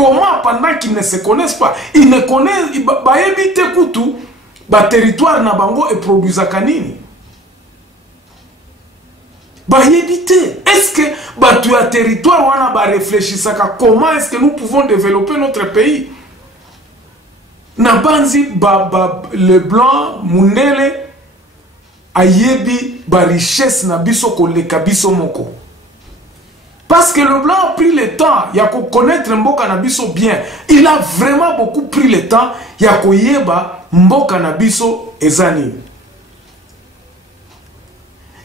comment pendant qu'ils ne se connaissent pas, ils ne connaissent, ba éviter kutu, ba territoire na bango et produisa kanini. Ba éviter. Est-ce que ba tu as territoire wana ba réfléchir comment est-ce que nous pouvons développer notre pays? Na banzi le blanc munele ayebi ba richesse na biso koleka biso moko. Parce que le blanc a pris le temps, il a connaître Mboka Nabiso bien. Il a vraiment beaucoup pris le temps, il a koyeba Mboka Nabiso ezani.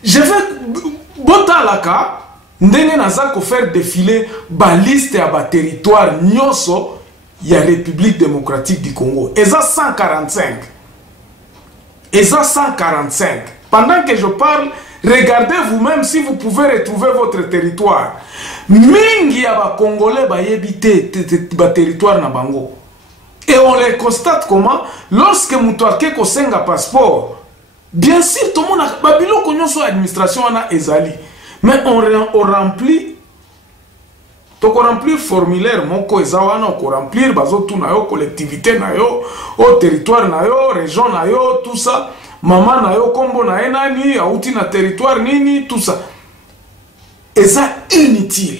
Je vais botalaka ndenge nazako faire défiler ba liste ya ba territoire nyoso ya République démocratique du Congo. Eza 145. Eza 145. Pendant que je parle, regardez vous-même si vous pouvez retrouver votre territoire. Mingi ya ba Congolais ba yebite ba territoire na bango. Et on les constate comment lorsque muto akeko senga passeport. Bien sûr tout le monde a babilo konyo so administration na ezali. Mais on remplit to ko remplir formulaire moko ezawana ko remplir bazo tout na yo collectivité na yo au territoire na yo région na yo tout ça. Maman na yo kombo na enani auti na territoire nini tout ça. Eza inutile.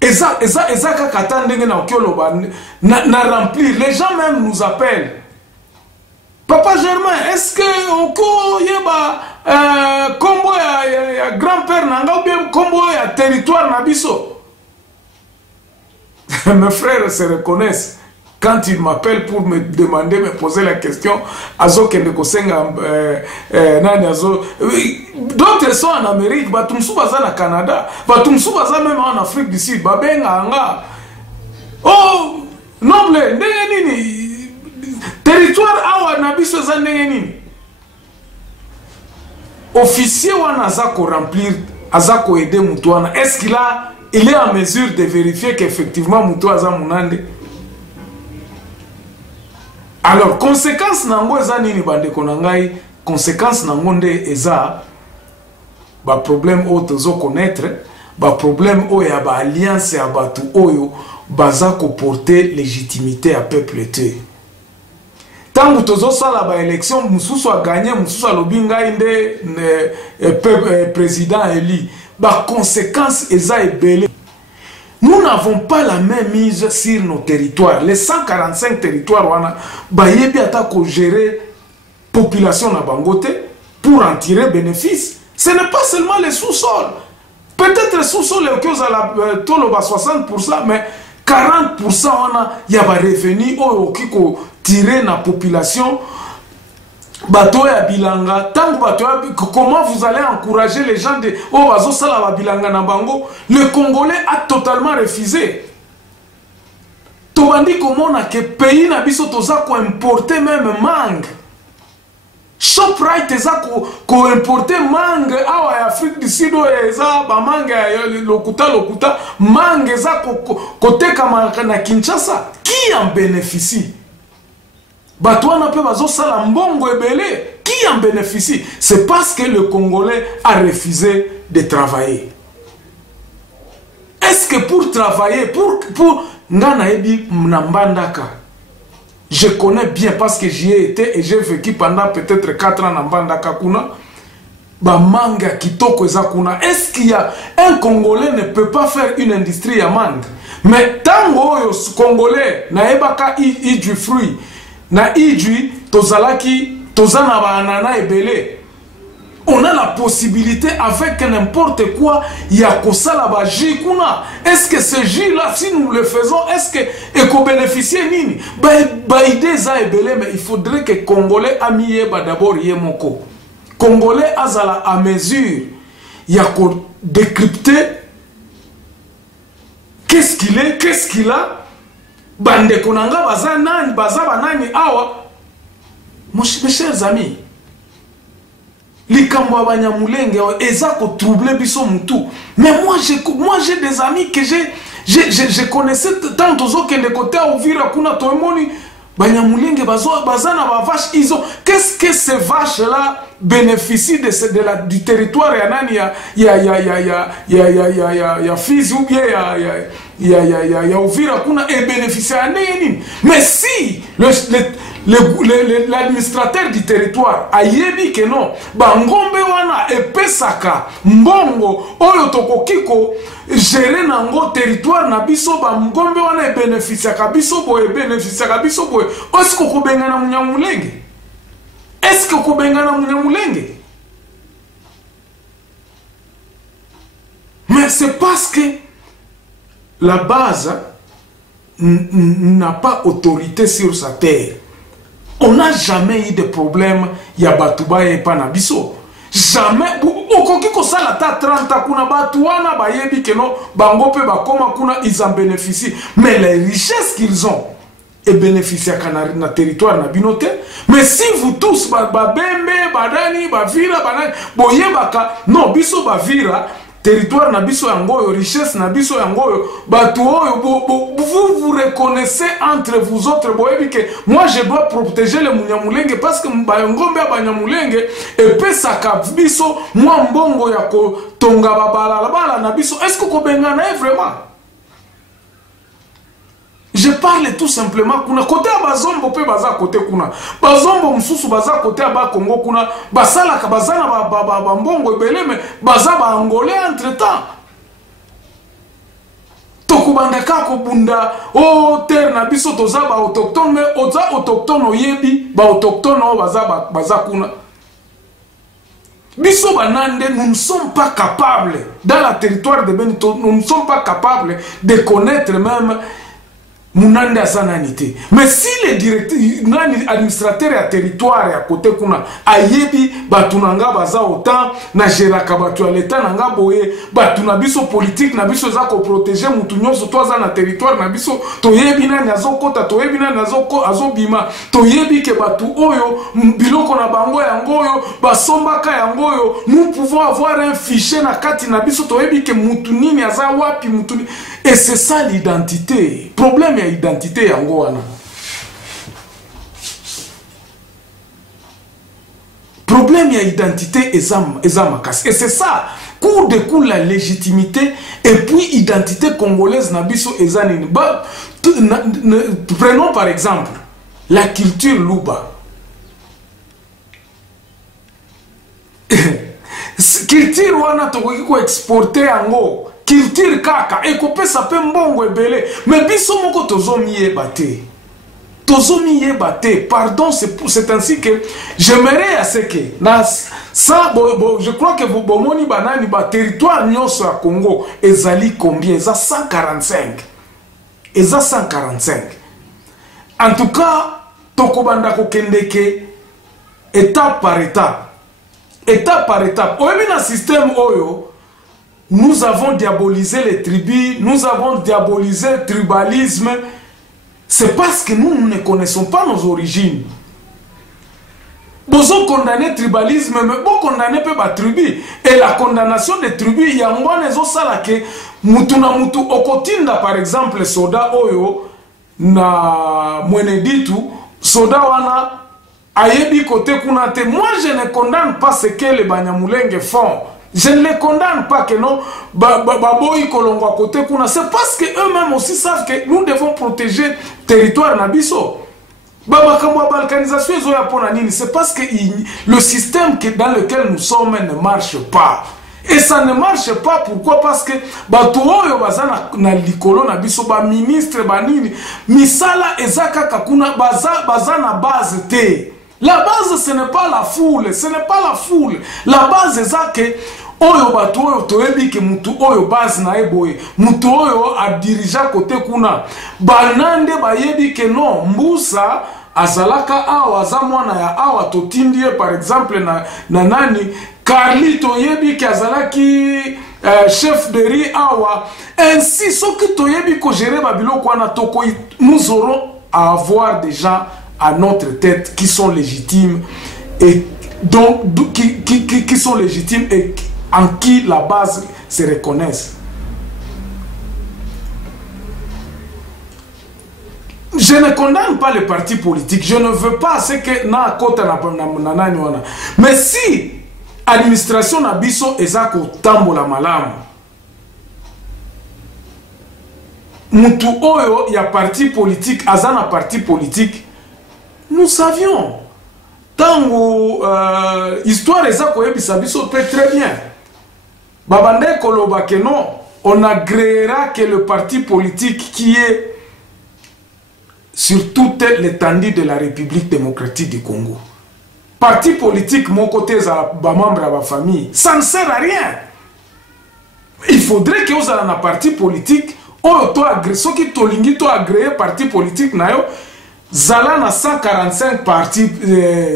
Eza kakata ndenge na okiolo na remplir. Les gens même nous appellent. Papa Germain, est-ce que oko yeba kombo ya grand-père nanga ou bien kombo ya territoire na biso? Mes frères se reconnaissent. Quand ils m'appellent pour me demander, me poser la question, azo kende kosenga nani azo. D'autres sont en Amérique, batumsu baza na Canada, batumsu baza même en Afrique du Sud, babenga anga. Oh, noble, ndenge nini? Territoire awa na biso za ndenge nini? Officier wana azako remplir, azako aider mutu wana. Est-ce il est en mesure de vérifier qu'effectivement mutu aza munande? Alors, conséquence nango eza nini bandeko na ngai, conséquence nango nde eza ba problème o tozo connaître, ba problème o ya ba alliance ya batu oyo baza ko porter légitimité à peuple te. Tangu tozo sala ba élection mususu a gagné, mususu a lobi ngai nde président élu, ba conséquence eza ebele. Nous n'avons pas la même mise sur nos territoires. Les 145 territoires, bayebi atako gérer population na bangote pour en tirer bénéfice. Ce n'est pas seulement les sous-sols. Peut-être les sous-sols les choses à la 60%, mais 40% il y a des revenus qui tirer na population. Bato ya bilanga, comment vous allez encourager les gens de bazo sala ba bilanga na bango? Le Congolais a totalement refusé. Tobandi comment na ke pays na biso toza ko importer même mangue. Shoprite eza ko importer mangue awa ya Afrique du Sud eza ba mangue ya lokuta mangue eza ko teka na Kinshasa. Qui en bénéficie? Batouana peut bazo sala mbongo ebele. Qui en bénéficie? C'est parce que le Congolais a refusé de travailler. Est-ce que pour travailler, pour ngana ebi mnambandaka, je connais bien parce que j'y ai été et j'ai vécu pendant peut-être 4 ans nambandaka kuna, ba manga kitoko eza kuna. Est-ce qu'il y a un Congolais ne peut pas faire une industrie à mangue? Mais tango yo Congolais na ebaka i du fruit. Na idui tozalaki tozana ba anana ebele. On a la possibilité avec n'importe quoi ya kosala ba jus kuna. Est-ce que ce jus là si nous le faisons est-ce que eko bénéficier nini? Ba idée za ebele mais il faudrait que Congolais amiye ba d'abord yemoko. Congolais azala à mesure ya ko décrypter qu'est-ce qu'il est, qu'est-ce qu'il a. Bande konanga baza nani baza banani awa. Mes chers amis, likambo abanyamulenge eza ko troubler biso mutu. Mais moi j'ai des amis que je connaissais tant aux autres de côté à Uvira kuna toemoni banyamulenge baza na ba vache iso. Qu'est-ce que ces vaches là bénéficie du territoire ya nani ya Fizi ou bien ya Uvira kuna et bénéficier à nini. Mais si l'administrateur du territoire ayebi que non bangombe wana epesaka mbongo oyo tokokiko gérer nango territoire na biso bangombe wana ebénéficiaka biso boye ebénéficiaka biso boye, est-ce que kobengana munyamulenge? Est-ce que kobengana munyamulenge? Mais c'est parce que la base n'a pas autorité sur sa terre. On n'a jamais eu de problème ya batuba et panabiso. Jamais. Okoki ko sala ta 30 kuna batuana ba yebi que non bango pe ba koma kuna ils en bénéficient. Mais les richesses qu'ils ont et bénéficient à na territoire na binote. Mais si vous tous ba bembe badani ba vira banani boye baka non biso ba vira territoire na biso yangoyo, richesse na biso yangoyo, batuoyo, vous vous reconnaissez entre vous autres, boyebi que moi je dois protéger le munyamulenge parce que ngombe ya banyamulenge epesaka biso moi mbongo ya ko tonga babala na biso. Est-ce que kobengana vraiment? Je parle tout simplement kuna côté ya bazombo pe baza côté kuna bazombo mususu baza côté ya ba Congo kuna basala ka bazana ba mbongo ebele me baza ba angolais entre temps tokubandaka ko bunda o terre na biso toza ba autochtone mais oza autochtone oyebi ba autochtone o baza kuna biso banande nous ne sommes pas capables dans la territoire de Benito, nous ne sommes pas capables de connaître même munande asananité. Mais si les directeurs administrateurs ya territoire ya côté kuna ayebi batunanga baza autant na geraka batu ya l'état nanga boye batuna biso politique na biso za ko protéger mutu nyonso toza na territoire na biso toyebi nani azokota toyebi nani azobima toyebi ke batu oyo biloko na bango yangoyo basombaka yangoyo nous pouvons avoir un fichier na kati na biso toyebi ke mutu nini aza wapi mutu. Et c'est ça l'identité. Problème ya identité yango wana. Problème ya identité ezamakasi. Et c'est ça cours de cours la légitimité et puis identité congolaise na biso ezanini. Prenons par exemple la culture Luba. Culture wana tokoki ko exporter yango. Culture kaka ekopesa pe mbongo ebele mais biso moko tozomi yeba te pardon c'est ainsi que j'aimerais à ce que ça je crois que vous bomoni banani ba territoire nyonso ya Congo ezali combien eza 145 en tout cas tokobanda kokendeke étape par étape oyebi na système oyo. Nous avons diabolisé les tribus, nous avons diabolisé le tribalisme. C'est parce que nous ne connaissons pas nos origines. Bozo condamner le tribalisme, mais bon condamner peu la tribu. Et la condamnation des tribus, il y a moins de ça que mutu na mutu okotinda par exemple soda oyo na mweneditu soda wana ayebi kote kunate. Moi je ne condamne pas ce que les Banyamulenge font. Je ne les condamne pas que non, baboyi kolongo à côté kuna. C'est parce que eux-mêmes aussi savent que nous devons protéger le territoire nabiso. C'est parce que le système dans lequel nous sommes ne marche pas. Et ça ne marche pas, pourquoi? Parce que batuoyo bazana na likolo na biso ba ministre banini misala ezaka kakuna bazana base te. La base ce n'est pas la foule, La base ezaka oyo batu oyo toyebi ke mutu oyo base na eboye mutu oyo a dirija kote kuna banande bayebi ke non mbusa azalaka awa aza mwana ya awa totindie par exemple na nani Carli toyebi ke azalaki chef de riz awa ainsi soki toyebi ko gérer babiloko wana toko nous aurons à avoir des gens à notre tête qui sont légitimes et donc qui sont légitimes et en qui la base se reconnaisse. Je ne condamne pas les partis politiques. Je ne veux pas ce que na kota na nani wana. Mais si administration na biso ezako tambola malamu, mutu oyo ya parti politique, azana parti politique, nous savions. Tango histoire ezako yebisa biso très bien. Babande koloba que non, on agréera que le parti politique qui est sur toute l'étendue de la République démocratique du Congo. Parti politique, mon côté, membre de la famille, ça ne sert à rien. Il faudrait que vous ayez un parti politique, ceux qui ont agréé parti politique, zala na 145 partis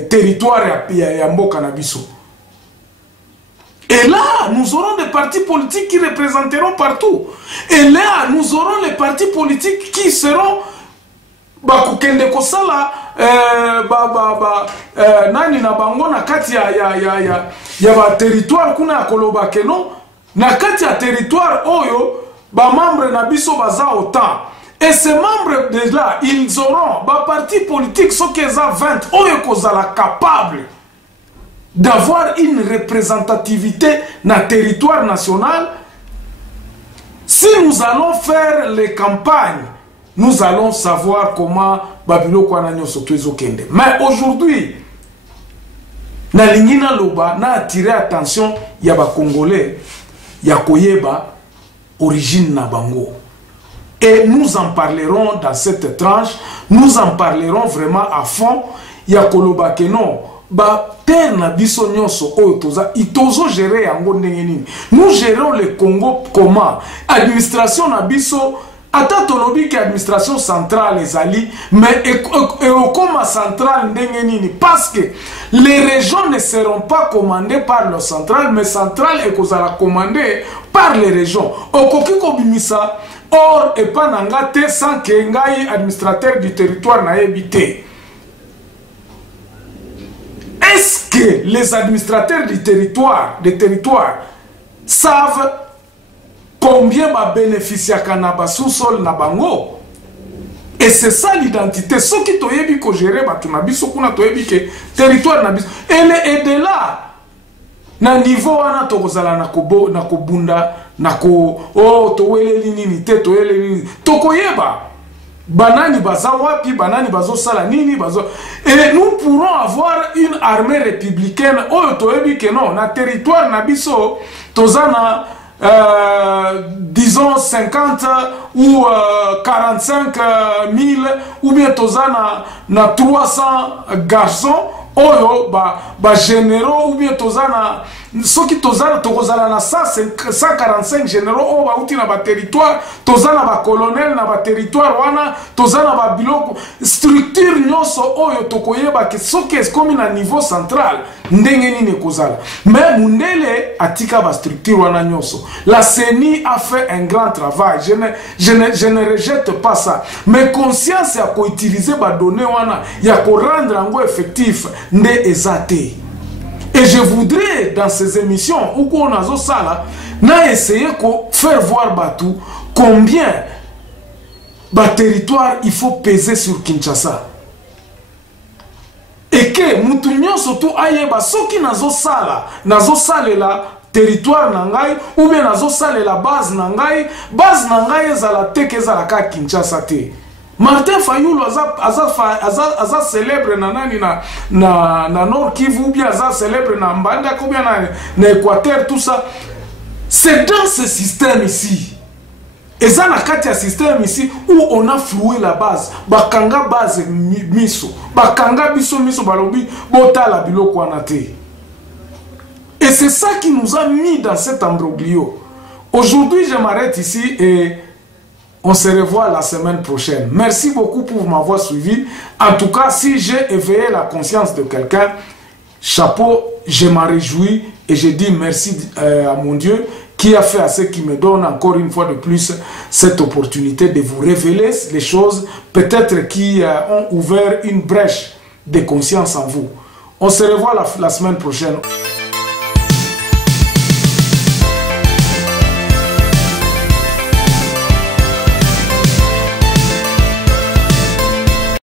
territoires ya mboka na biso. Et là, nous aurons des partis politiques qui représenteront partout. Et là, nous aurons les partis politiques qui seront bakukende kosala nani na bango na kati ya ba territoire kuna koloba keno na kati ya territoire oyo ba membre na biso baza autant. Et ces membres de là, ils auront ba parti politique so keza 20 oyo kozala capable d'avoir une représentativité na territoire national. Si nous allons faire les campagnes, nous allons savoir comment Babilo Kwananyo Sotoezo Kende. Mais aujourd'hui, na lingina loba na attirer attention ya ba Congolais ya koyeba origine na bango. Et nous en parlerons dans cette tranche, nous en parlerons vraiment à fond. Ya koloba ke non, ba terre na biso nyonso oyo toza itozo gérer yango ndenge nini. Nous gérons le Congo comment? Administration na biso ata tolobi ki administration centrale ezali, mais ekoma centrale ndenge nini, parce que les régions ne seront pas commandées par le central, mais centrale ekozala commandée par les régions. Okoki kobimisa or et pas nangate sans que ngai administrateur du territoire na ebité. Est-ce que les administrateurs du territoire, savent combien va bénéficier à Kanaba sous-sol na bango? Et c'est ça l'identité. Ce qui toyebi ko gérer batunabi, ce qu'on a toyebi que territoire nabi. Et de là, na niveau wana tokozala na kobo na kobunda na ko oh towele nini te towele nini tokoyeba. Banani baza wapi, banani bazo sala nini bazo. Et nous pourrons avoir une armée républicaine. Oh toyebi que non, na territoire na biso tozana disons 50 ou 45 000 ou bien tozana na 300 garçons oyo ba généraux ou bien tozana soki tozana tokozala na 145 généraux o ba uti na ba territoire tozana ba colonel na ba territoire wana tozana ba biloko structure nyonso oyo tokoyeba ke soki comme na niveau central ndenge nini kozala. Mais mundele atika ba structure wana nyonso. La CENI a fait un grand travail. Je ne rejette pas ça. Mais conscience ya ko utiliser ba données wana ya ko rendre ngo effectif nde ezate. Et je voudrais, dans ces émissions, où on a ça, n'a essayé de faire voir Batou combien de territoire il faut peser sur Kinshasa. Et que nous surtout aïeba, ceux qui n'ont ça là, territoire nangai, ou bien n'ont ça la base nangai ezala te kezala ka Kinshasa te. Martin Fayulu aza célèbre na Nord Kivu ou bien aza célèbre na Mbanda ou bien na Équateur, tout ça. C'est dans ce système ici. Et ça na kati ya système ici où on a floué la base. Bakanga base miso. Bakanga biso miso balobi bota la biloko anate. Et c'est ça qui nous a mis dans cet imbroglio. Aujourd'hui, je m'arrête ici et on se revoit la semaine prochaine. Merci beaucoup pour m'avoir suivi. En tout cas, si j'ai éveillé la conscience de quelqu'un, chapeau, je m'en réjouis et je dis merci à mon Dieu qui a fait à ce qui me donne encore une fois de plus cette opportunité de vous révéler les choses peut-être qui ont ouvert une brèche de conscience en vous. On se revoit la semaine prochaine.